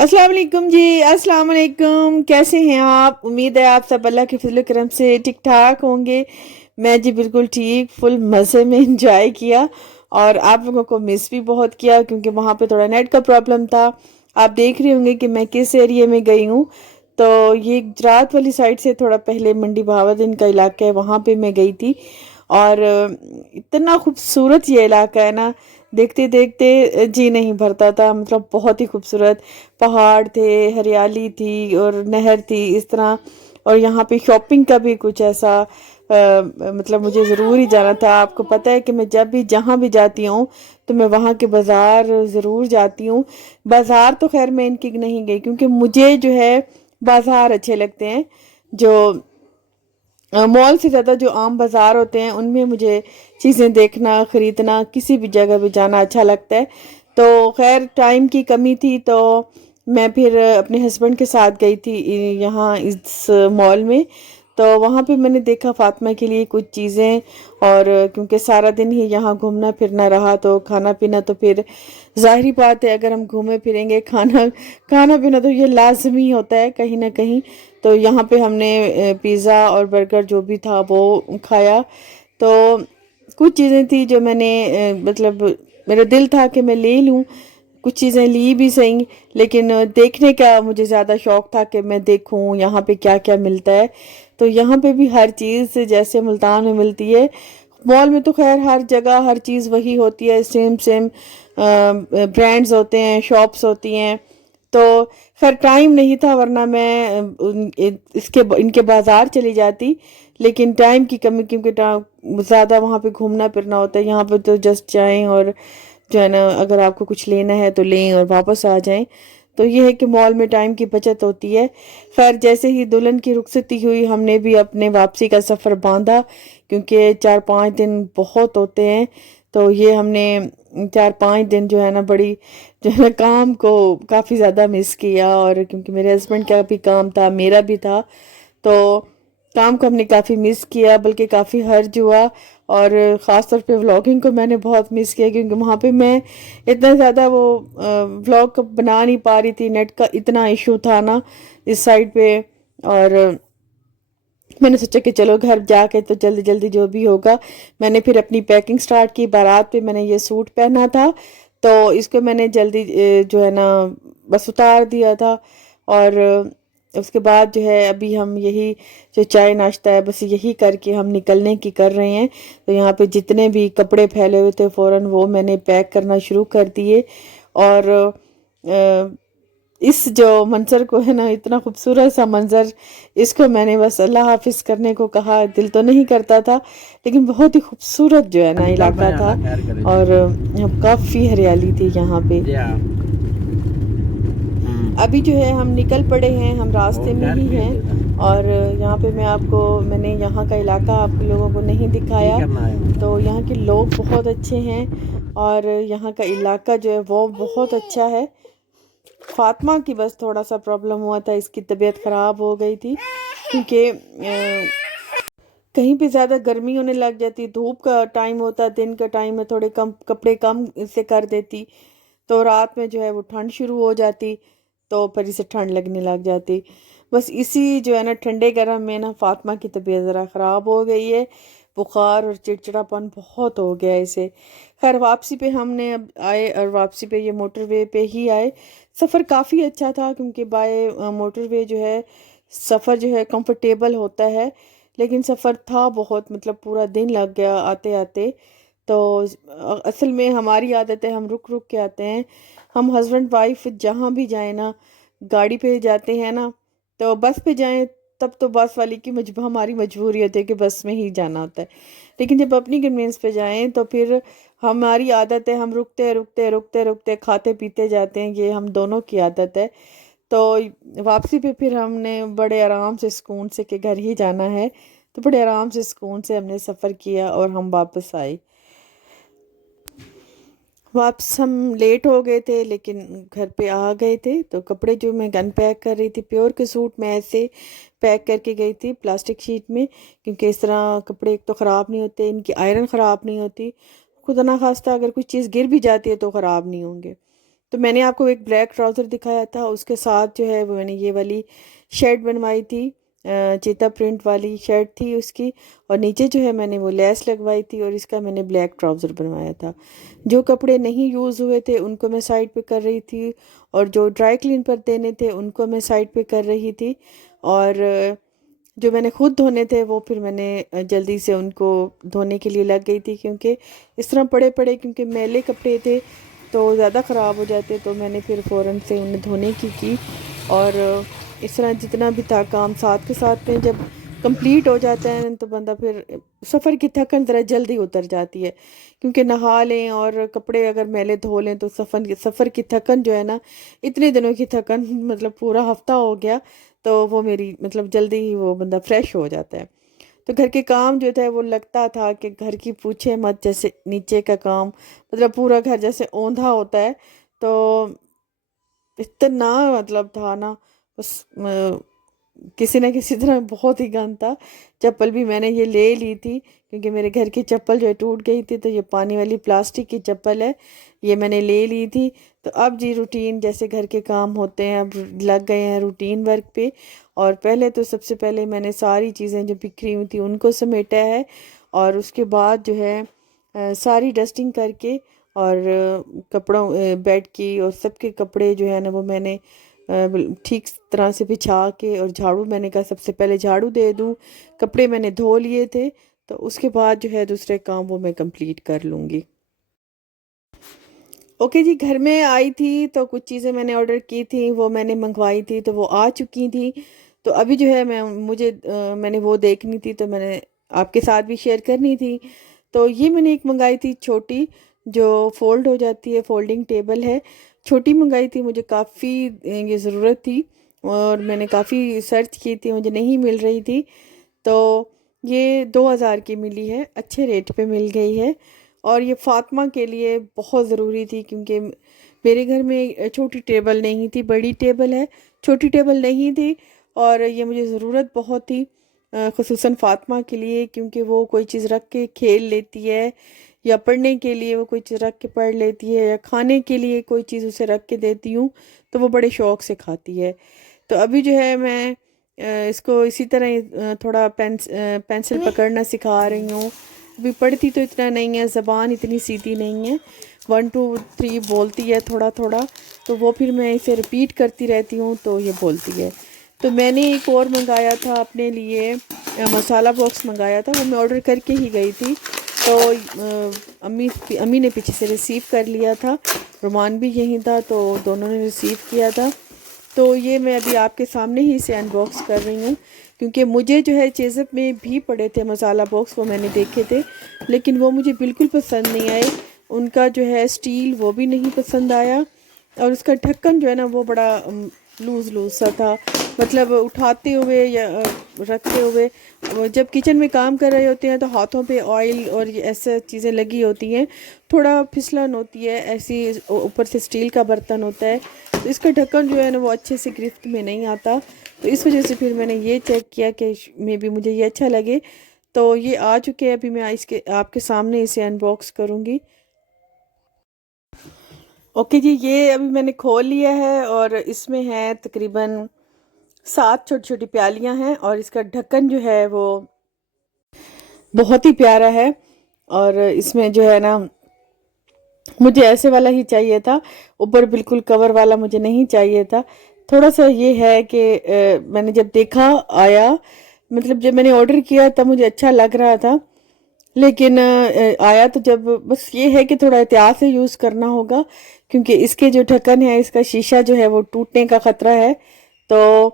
अस्सलाम वालेकुम जी। अस्सलाम वालेकुम। कैसे हैं आप? उम्मीद है आप सब अल्लाह के फजल करम से ठीक ठाक होंगे। मैं जी बिल्कुल ठीक, फुल मज़े में इंजॉय किया और आप लोगों को मिस भी बहुत किया क्योंकि वहाँ पे थोड़ा नेट का प्रॉब्लम था। आप देख रहे होंगे कि मैं किस एरिया में गई हूँ। तो ये गुजरात वाली साइड से थोड़ा पहले मंडी बहावुद्दीन का इलाका है, वहाँ पे मैं गई थी। और इतना खूबसूरत ये इलाका है ना, देखते देखते जी नहीं भरता था। मतलब बहुत ही खूबसूरत पहाड़ थे, हरियाली थी और नहर थी इस तरह। और यहाँ पे शॉपिंग का भी कुछ ऐसा मतलब मुझे ज़रूर ही जाना था। आपको पता है कि मैं जब भी जहाँ भी जाती हूँ तो मैं वहाँ के बाज़ार ज़रूर जाती हूँ। बाज़ार तो खैर मैं इनकी नहीं गई क्योंकि मुझे जो है बाज़ार अच्छे लगते हैं। जो मॉल से ज़्यादा जो आम बाज़ार होते हैं उनमें मुझे चीज़ें देखना, ख़रीदना, किसी भी जगह भी जाना अच्छा लगता है। तो खैर टाइम की कमी थी तो मैं फिर अपने हस्बैंड के साथ गई थी यहाँ इस मॉल में। तो वहाँ पे मैंने देखा फ़ातिमा के लिए कुछ चीज़ें। और क्योंकि सारा दिन ही यहाँ घूमना फिरना रहा तो खाना पीना तो फिर ज़ाहिर बात है, अगर हम घूमे फिरेंगे खाना खाना पीना तो ये लाजमी होता है कहीं ना कहीं। तो यहाँ पे हमने पिज़्ज़ा और बर्गर जो भी था वो खाया। तो कुछ चीज़ें थी जो मैंने मतलब मेरा दिल था कि मैं ले लूँ, कुछ चीज़ें ली भी सही। लेकिन देखने का मुझे ज़्यादा शौक था कि मैं देखूँ यहाँ पे क्या क्या मिलता है। तो यहाँ पे भी हर चीज़ जैसे मुल्तान में मिलती है, मॉल में तो खैर हर जगह हर चीज़ वही होती है, सेम सेम ब्रांड्स होते हैं, शॉप्स होती हैं। तो खैर टाइम नहीं था वरना मैं इसके इनके बाज़ार चली जाती। लेकिन टाइम की कमी क्योंकि ज़्यादा वहाँ पे घूमना फिरना होता है। यहाँ पे तो जस्ट जाएं और जो है ना, अगर आपको कुछ लेना है तो लें और वापस आ जाएं। तो ये है कि मॉल में टाइम की बचत होती है। खैर जैसे ही दुल्हन की रुखसती हुई हमने भी अपने वापसी का सफ़र बांधा क्योंकि 4-5 दिन बहुत होते हैं। तो ये हमने 4-5 दिन जो है ना बड़ी जो है ना काम को काफ़ी ज़्यादा मिस किया। और क्योंकि मेरे हस्बैंड का भी काम था, मेरा भी था, तो काम को हमने काफ़ी मिस किया, बल्कि काफ़ी हर्ज हुआ। और ख़ास तौर पे व्लॉगिंग को मैंने बहुत मिस किया क्योंकि वहाँ पे मैं इतना ज़्यादा वो व्लॉग बना नहीं पा रही थी, नेट का इतना इशू था ना इस साइड पे। और मैंने सोचा कि चलो घर जाके तो जल्दी जल्दी जो भी होगा। मैंने फिर अपनी पैकिंग स्टार्ट की। बारात पे मैंने ये सूट पहना था तो इसको मैंने जल्दी जो है ना बस उतार दिया था। और उसके बाद जो है अभी हम यही जो चाय नाश्ता है बस यही करके हम निकलने की कर रहे हैं। तो यहाँ पे जितने भी कपड़े फैले हुए थे फ़ौरन वो मैंने पैक करना शुरू कर दिए। और इस जो मंजर को है ना, इतना खूबसूरत सा मंजर, इसको मैंने बस अल्लाह हाफिज करने को कहा। दिल तो नहीं करता था लेकिन बहुत ही खूबसूरत जो है ना निकल रहे इलाका हैं, था। अल्लाह खैर करे जी। और काफ़ी हरियाली थी यहाँ पे। जी हाँ। अभी जो है हम निकल पड़े हैं, हम वो रास्ते में खैर ही क्लियर हैं। देता और यहाँ पे मैंने यहाँ का इलाका आप लोगों को नहीं ठीक दिखाया। करना है। तो यहाँ के लोग बहुत अच्छे हैं और यहाँ का इलाका जो है वो बहुत अच्छा है। फातिमा की बस थोड़ा सा प्रॉब्लम हुआ था, इसकी तबीयत ख़राब हो गई थी क्योंकि कहीं पे ज़्यादा गर्मी होने लग जाती, धूप का टाइम होता, दिन का टाइम में थोड़े कम कपड़े कम से कर देती तो रात में जो है वो ठंड शुरू हो जाती, तो फिर इसे ठंड लगने लग जाती। बस इसी जो है ना ठंडे गर्म में ना फातिमा की तबीयत ज़रा ख़राब हो गई है। बुखार और चिड़चिड़ापन बहुत हो गया है इसे। खैर वापसी पे हमने अब आए और वापसी पे ये मोटरवे पे ही आए। सफ़र काफ़ी अच्छा था क्योंकि बाय मोटरवे जो है सफ़र जो है कंफर्टेबल होता है। लेकिन सफ़र था बहुत, मतलब पूरा दिन लग गया आते आते। तो असल में हमारी आदत है, हम रुक रुक के आते हैं। हम हस्बैंड वाइफ जहाँ भी जाए ना, गाड़ी पे जाते हैं ना, तो बस पे जाएं तब तो बस वाले की हमारी मजबूरी होती है कि बस में ही जाना होता है। लेकिन जब अपनी कन्वेंस पे जाएं तो फिर हमारी आदत है, हम रुकते रुकते रुकते रुकते खाते पीते जाते हैं, ये हम दोनों की आदत है। तो वापसी पे फिर हमने बड़े आराम से सुकून से कि घर ही जाना है, तो बड़े आराम से सुकून से हमने सफ़र किया और हम वापस आए। वापस हम लेट हो गए थे लेकिन घर पे आ गए थे। तो कपड़े जो मैं अनपैक कर रही थी, प्योर के सूट मैं ऐसे पैक करके गई थी प्लास्टिक शीट में क्योंकि इस तरह कपड़े एक तो ख़राब नहीं होते, इनकी आयरन ख़राब नहीं होती। खुदा ना खास्ता अगर कुछ चीज़ गिर भी जाती है तो ख़राब नहीं होंगे। तो मैंने आपको एक ब्लैक ट्राउज़र दिखाया था, उसके साथ जो है वो मैंने ये वाली शर्ट बनवाई थी, चीता प्रिंट वाली शर्ट थी उसकी, और नीचे जो है मैंने वो लेस लगवाई थी, और इसका मैंने ब्लैक ट्राउज़र बनवाया था। जो कपड़े नहीं यूज़ हुए थे उनको मैं साइड पे कर रही थी, और जो ड्राई क्लीन पर देने थे उनको मैं साइड पे कर रही थी, और जो मैंने खुद धोने थे वो फिर मैंने जल्दी से उनको धोने के लिए लग गई थी, क्योंकि इस तरह पड़े पड़े क्योंकि मैले कपड़े थे तो ज़्यादा ख़राब हो जाते, तो मैंने फिर फ़ौरन से उन्हें धोने की। और इस तरह जितना भी था काम साथ के साथ में जब कंप्लीट हो जाता है तो बंदा फिर सफ़र की थकन ज़रा जल्दी उतर जाती है, क्योंकि नहा लें और कपड़े अगर मैले धो लें तो सफ़र की थकन जो है ना, इतने दिनों की थकन मतलब पूरा हफ्ता हो गया, तो वो मेरी मतलब जल्दी ही वो बंदा फ्रेश हो जाता है। तो घर के काम जो था वो लगता था कि घर की पूछे मत, जैसे नीचे का काम मतलब पूरा घर जैसे औंधा होता है, तो इतना मतलब था ना, बस किसी न किसी तरह बहुत ही गंद था। चप्पल भी मैंने ये ले ली थी, क्योंकि मेरे घर की चप्पल जो है टूट गई थी, तो ये पानी वाली प्लास्टिक की चप्पल है, ये मैंने ले ली थी। तो अब जी रूटीन जैसे घर के काम होते हैं, अब लग गए हैं रूटीन वर्क पे। और पहले तो सबसे पहले मैंने सारी चीज़ें जो बिखरी हुई थी उनको समेटा है, और उसके बाद जो है सारी डस्टिंग करके, और कपड़ों बेड की और सबके कपड़े जो है ना वो मैंने ठीक तरह से बिछा के, और झाड़ू मैंने कहा सबसे पहले झाड़ू दे दूँ, कपड़े मैंने धो लिए थे, तो उसके बाद जो है दूसरे काम वो मैं कंप्लीट कर लूँगी। ओके जी, घर में आई थी तो कुछ चीज़ें मैंने ऑर्डर की थी, वो मैंने मंगवाई थी, तो वो आ चुकी थी। तो अभी जो है मैंने वो देखनी थी, तो मैंने आपके साथ भी शेयर करनी थी। तो ये मैंने एक मंगाई थी छोटी, जो फोल्ड हो जाती है, फोल्डिंग टेबल है, छोटी मंगाई थी। मुझे काफ़ी ये ज़रूरत थी, और मैंने काफ़ी सर्च की थी, मुझे नहीं मिल रही थी। तो ये 2000 की मिली है, अच्छे रेट पे मिल गई है, और ये फ़ातिमा के लिए बहुत ज़रूरी थी, क्योंकि मेरे घर में छोटी टेबल नहीं थी, बड़ी टेबल है, छोटी टेबल नहीं थी, और ये मुझे ज़रूरत बहुत थी, ख़ुसूसन फ़ातिमा के लिए, क्योंकि वो कोई चीज़ रख के खेल लेती है, या पढ़ने के लिए वो कोई चीज़ रख के पढ़ लेती है, या खाने के लिए कोई चीज़ उसे रख के देती हूँ तो वो बड़े शौक़ से खाती है। तो अभी जो है मैं इसको इसी तरह ही थोड़ा पेंसिल पकड़ना सिखा रही हूँ। अभी पढ़ती तो इतना नहीं है, ज़बान इतनी सीधी नहीं है, 1 2 3 बोलती है थोड़ा थोड़ा, तो वो फिर मैं इसे रिपीट करती रहती हूँ तो ये बोलती है। तो मैंने एक और मंगाया था अपने लिए, मसाला बॉक्स मंगाया था, वो मैं ऑर्डर करके ही गई थी, तो अम्मी ने पीछे से रिसीव कर लिया था, रुमान भी यहीं था, तो दोनों ने रिसीव किया था। तो ये मैं अभी आपके सामने ही इसे अनबॉक्स कर रही हूँ, क्योंकि मुझे जो है चेज़अप में भी पड़े थे मसाला बॉक्स, वो मैंने देखे थे, लेकिन वो मुझे बिल्कुल पसंद नहीं आए। उनका जो है स्टील वो भी नहीं पसंद आया, और उसका ढक्कन जो है ना वो बड़ा लूज़ लूज़ सा था, मतलब उठाते हुए या रखते हुए, जब किचन में काम कर रहे होते हैं तो हाथों पे ऑयल और ये ऐसे चीज़ें लगी होती हैं, थोड़ा फिसलन होती है ऐसी, ऊपर से स्टील का बर्तन होता है, तो इसका ढक्कन जो है ना वो अच्छे से गिरफ्त में नहीं आता। तो इस वजह से फिर मैंने ये चेक किया कि मे बी मुझे ये अच्छा लगे, तो ये आ चुके हैं। अभी मैं इसके आपके सामने इसे अनबॉक्स करूँगी। ओके जी, ये अभी मैंने खोल लिया है, और इसमें है तकरीबन 7 छोटी छोटी प्यालियाँ हैं, और इसका ढक्कन जो है वो बहुत ही प्यारा है, और इसमें जो है ना मुझे ऐसे वाला ही चाहिए था, ऊपर बिल्कुल कवर वाला मुझे नहीं चाहिए था। थोड़ा सा ये है कि मैंने जब देखा आया, मतलब जब मैंने ऑर्डर किया तब मुझे अच्छा लग रहा था, लेकिन आया तो जब, बस ये है कि थोड़ा एहतियात से यूज़ करना होगा, क्योंकि इसके जो ढक्कन है इसका शीशा जो है वो टूटने का ख़तरा है। तो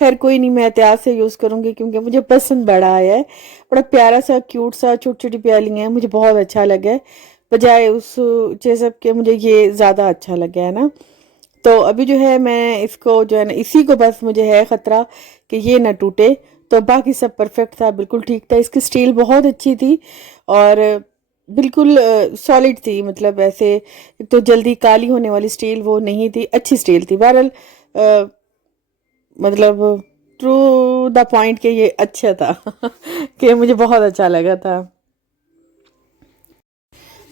खैर कोई नहीं, मैं एहतियात से यूज़ करूँगी, क्योंकि मुझे पसंद बड़ा आया है, बड़ा प्यारा सा क्यूट सा, छोटी छोटी प्यालियाँ हैं, मुझे बहुत अच्छा लगा है, बजाय उस चेज़अप के मुझे ये ज़्यादा अच्छा लगा है ना। तो अभी जो है मैं इसको जो है ना, इसी को बस मुझे है ख़तरा कि ये ना टूटे, तो बाकी सब परफेक्ट था, बिल्कुल ठीक था। इसकी स्टील बहुत अच्छी थी, और बिल्कुल सॉलिड थी, मतलब ऐसे एक तो जल्दी काली होने वाली स्टील वो नहीं थी, अच्छी स्टील थी। बहरहाल मतलब टू द पॉइंट के ये अच्छा था कि मुझे बहुत अच्छा लगा था।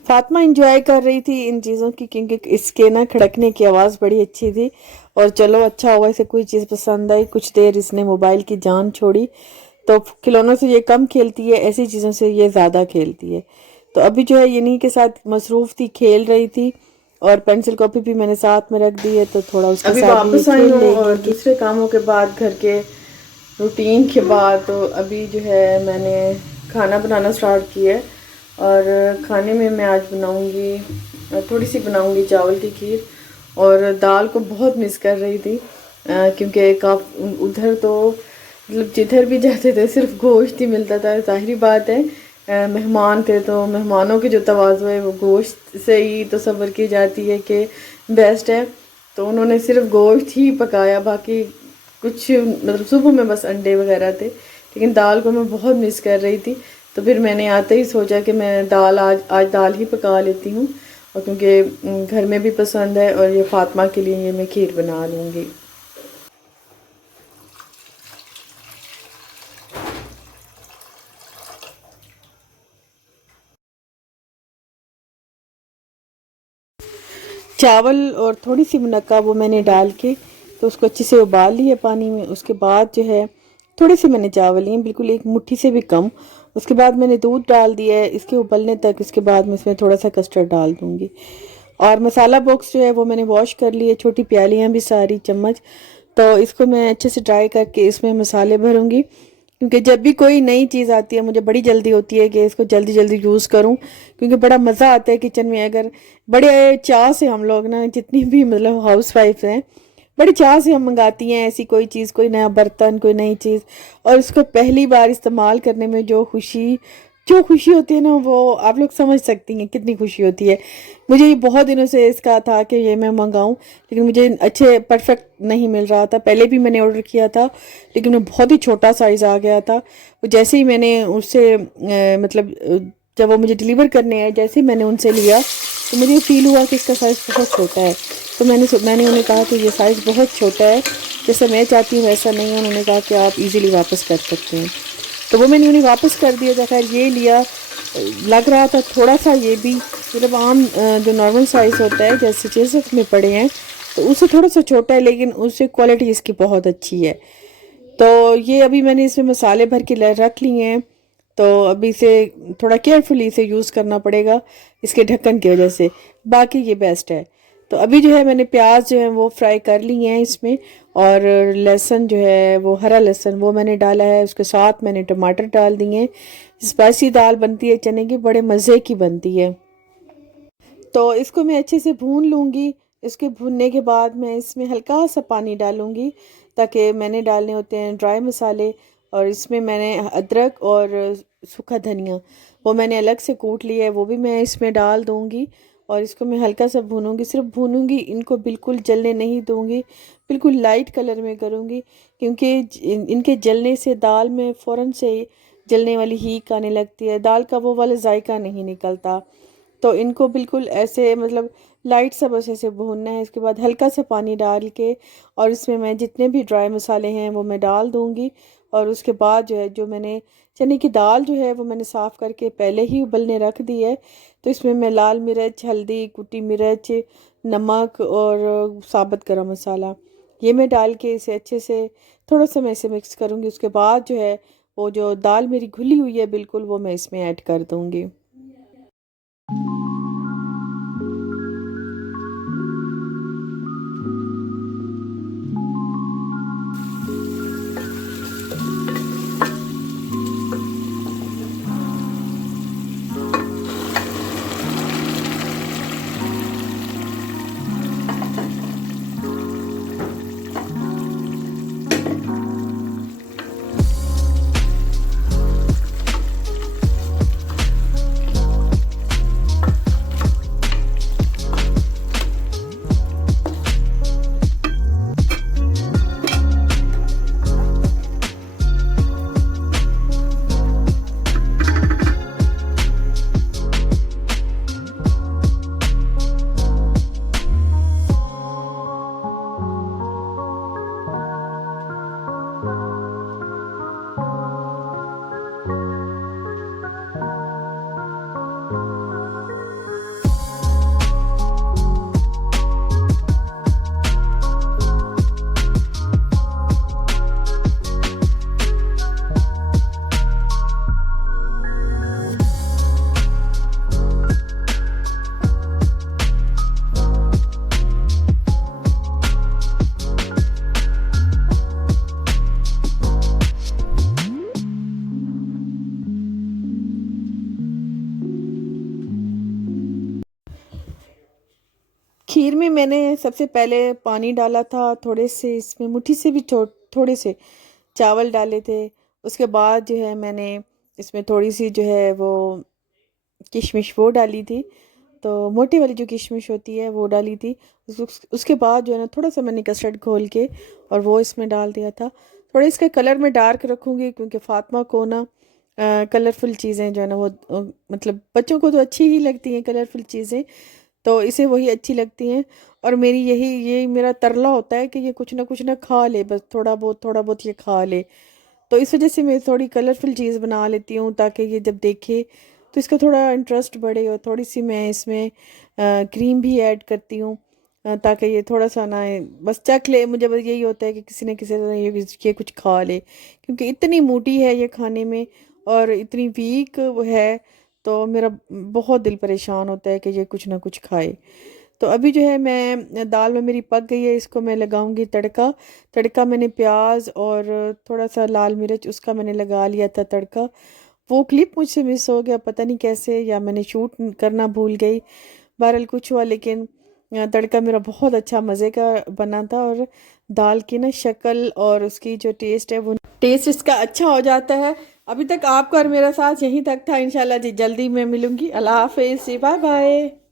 फातिमा इंजॉय कर रही थी इन चीज़ों की, क्योंकि इसके ना खड़कने की आवाज़ बड़ी अच्छी थी। और चलो अच्छा हुआ इसे कोई चीज़ पसंद आई। कुछ देर इसने मोबाइल की जान छोड़ी। तो खिलौनों से ये कम खेलती है, ऐसी चीज़ों से ये ज़्यादा खेलती है। तो अभी जो है इन्हीं के साथ मसरूफ़ थी, खेल रही थी। और पेंसिल कॉपी भी मैंने साथ में रख दी है, तो थोड़ा उसके अभी साथ भी वापस आई खेल हूँ लेगी। और दूसरे कामों के बाद, घर के रूटीन के बाद, तो अभी जो है मैंने खाना बनाना स्टार्ट किया है। और खाने में मैं आज बनाऊंगी, थोड़ी सी बनाऊंगी चावल की खीर। और दाल को बहुत मिस कर रही थी, क्योंकि उधर तो मतलब जिधर भी जाते थे सिर्फ गोश्त ही मिलता था। ज़ाहिरी बात है, मेहमान थे तो मेहमानों की जो तवाज़ो है वो गोश्त से ही तसव्वुर की जाती है कि बेस्ट है। तो उन्होंने सिर्फ गोश्त ही पकाया, बाकी कुछ मतलब सुबह में बस अंडे वगैरह थे। लेकिन दाल को मैं बहुत मिस कर रही थी, तो फिर मैंने आते ही सोचा कि मैं दाल आज दाल ही पका लेती हूँ। और क्योंकि घर में भी पसंद है, और ये फातिमा के लिए ये मैं खीर बना लूँगी। चावल और थोड़ी सी मुनक्का वो मैंने डाल के तो उसको अच्छे से उबाल लिया पानी में। उसके बाद जो है थोड़े से मैंने चावल लिए, बिल्कुल एक मुट्ठी से भी कम। उसके बाद मैंने दूध डाल दिया है इसके उबलने तक। उसके बाद मैं इसमें थोड़ा सा कस्टर्ड डाल दूँगी। और मसाला बॉक्स जो है वो मैंने वॉश कर लिए, छोटी प्यालियाँ भी सारी चम्मच। तो इसको मैं अच्छे से ड्राई करके इसमें मसाले भरूँगी, क्योंकि जब भी कोई नई चीज़ आती है मुझे बड़ी जल्दी होती है कि इसको जल्दी जल्दी यूज़ करूं, क्योंकि बड़ा मज़ा आता है किचन में। अगर बड़े चाव से हम लोग ना, जितनी भी मतलब हाउस वाइफ हैं, बड़ी चाव से हम मंगाती हैं ऐसी कोई चीज़, कोई नया बर्तन, कोई नई चीज़। और उसको पहली बार इस्तेमाल करने में जो खुशी होती है ना, वो आप लोग समझ सकती हैं कितनी खुशी होती है। मुझे ये बहुत दिनों से इसका था कि ये मैं मंगाऊं, लेकिन मुझे अच्छे परफेक्ट नहीं मिल रहा था। पहले भी मैंने ऑर्डर किया था, लेकिन वो बहुत ही छोटा साइज़ आ गया था। वो जैसे ही मैंने उससे मतलब जब वो मुझे डिलीवर करने आए, जैसे ही मैंने उनसे लिया तो मुझे फील हुआ कि इसका साइज़ बहुत छोटा है। तो मैंने उन्हें कहा कि ये साइज़ बहुत छोटा है, जैसे मैं चाहती हूँ वैसा नहीं है। उन्होंने कहा कि आप इजीली वापस कर सकते हैं। तो वो मैंने उन्हें वापस कर दिया था। खैर ये लिया, लग रहा था थोड़ा सा ये भी मतलब आम जो नॉर्मल साइज़ होता है जैसे चीज़ में पड़े हैं, तो उससे थोड़ा सा छोटा है, लेकिन उससे क्वालिटी इसकी बहुत अच्छी है। तो ये अभी मैंने इसमें मसाले भर के रख लिए हैं। तो अभी इसे थोड़ा केयरफुली इसे यूज़ करना पड़ेगा इसके ढक्कन की वजह से। बाकी ये बेस्ट है। तो अभी जो है मैंने प्याज जो है वो फ्राई कर लिए हैं इसमें। और लहसुन जो है वो हरा लहसुन वो मैंने डाला है। उसके साथ मैंने टमाटर डाल दिए हैं। स्पाइसी दाल बनती है चने की, बड़े मज़े की बनती है। तो इसको मैं अच्छे से भून लूँगी। इसके भूनने के बाद मैं इसमें हल्का सा पानी डालूँगी, ताकि मैंने डालने होते हैं ड्राई मसाले। और इसमें मैंने अदरक और सूखा धनिया वो मैंने अलग से कूट लिया है, वो भी मैं इसमें डाल दूँगी। और इसको मैं हल्का सा भूनूँगी, सिर्फ भूनूँगी, इनको बिल्कुल जलने नहीं दूँगी। बिल्कुल लाइट कलर में करूँगी, क्योंकि इनके जलने से दाल में फ़ौरन से जलने वाली हीक आने लगती है, दाल का वो वाला जायका नहीं निकलता। तो इनको बिल्कुल ऐसे मतलब लाइट सा बस ऐसे भूनना है। इसके बाद हल्का सा पानी डाल के और इसमें मैं जितने भी ड्राई मसाले हैं वो मैं डाल दूँगी। और उसके बाद जो है, जो मैंने चने की दाल जो है वो मैंने साफ़ करके पहले ही उबलने रख दी है। तो इसमें मैं लाल मिर्च, हल्दी, कुटी मिर्च, नमक और साबुत गरम मसाला ये मैं डाल के इसे अच्छे से थोड़ा सा मैं इसे मिक्स करूँगी। उसके बाद जो है वो जो दाल मेरी घुली हुई है बिल्कुल, वो मैं इसमें ऐड कर दूँगी। खीर में मैंने सबसे पहले पानी डाला था, थोड़े से इसमें मुट्ठी से भी थोड़े से चावल डाले थे। उसके बाद जो है मैंने इसमें थोड़ी सी जो है वो किशमिश वो डाली थी, तो मोटी वाली जो किशमिश होती है वो डाली थी। उसके बाद जो है ना थोड़ा सा मैंने कस्टर्ड घोल के और वो इसमें डाल दिया था। थोड़ा इसका कलर मैं डार्क रखूँगी क्योंकि फ़ातिमा को ना कलरफुल चीज़ें जो है ना वो मतलब बच्चों को तो अच्छी ही लगती हैं कलरफुल चीज़ें, तो इसे वही अच्छी लगती हैं। और मेरी यही मेरा तरला होता है कि ये कुछ ना खा ले, बस थोड़ा बहुत ये खा ले। तो इस वजह से मैं थोड़ी कलरफुल चीज़ बना लेती हूँ ताकि ये जब देखे तो इसका थोड़ा इंटरेस्ट बढ़े। और थोड़ी सी मैं इसमें क्रीम भी ऐड करती हूँ ताकि ये थोड़ा सा ना बस चख ले। मुझे बस यही होता है कि किसी न किसी तरह ये कुछ खा ले, क्योंकि इतनी मोटी है ये खाने में और इतनी वीक है, तो मेरा बहुत दिल परेशान होता है कि ये कुछ ना कुछ खाए। तो अभी जो है मैं दाल में मेरी पक गई है, इसको मैं लगाऊंगी तड़का। तड़का मैंने प्याज और थोड़ा सा लाल मिर्च उसका मैंने लगा लिया था तड़का। वो क्लिप मुझसे मिस हो गया, पता नहीं कैसे, या मैंने शूट करना भूल गई। बहरहाल कुछ हुआ, लेकिन तड़का मेरा बहुत अच्छा मज़े का बना था। और दाल की ना शक्ल और उसकी जो टेस्ट है वो टेस्ट इसका अच्छा हो जाता है। अभी तक आपका और मेरा साथ यहीं तक था। इंशाल्लाह जी जल्दी मैं मिलूंगी। अल्लाह हाफिज़, बाय बाय।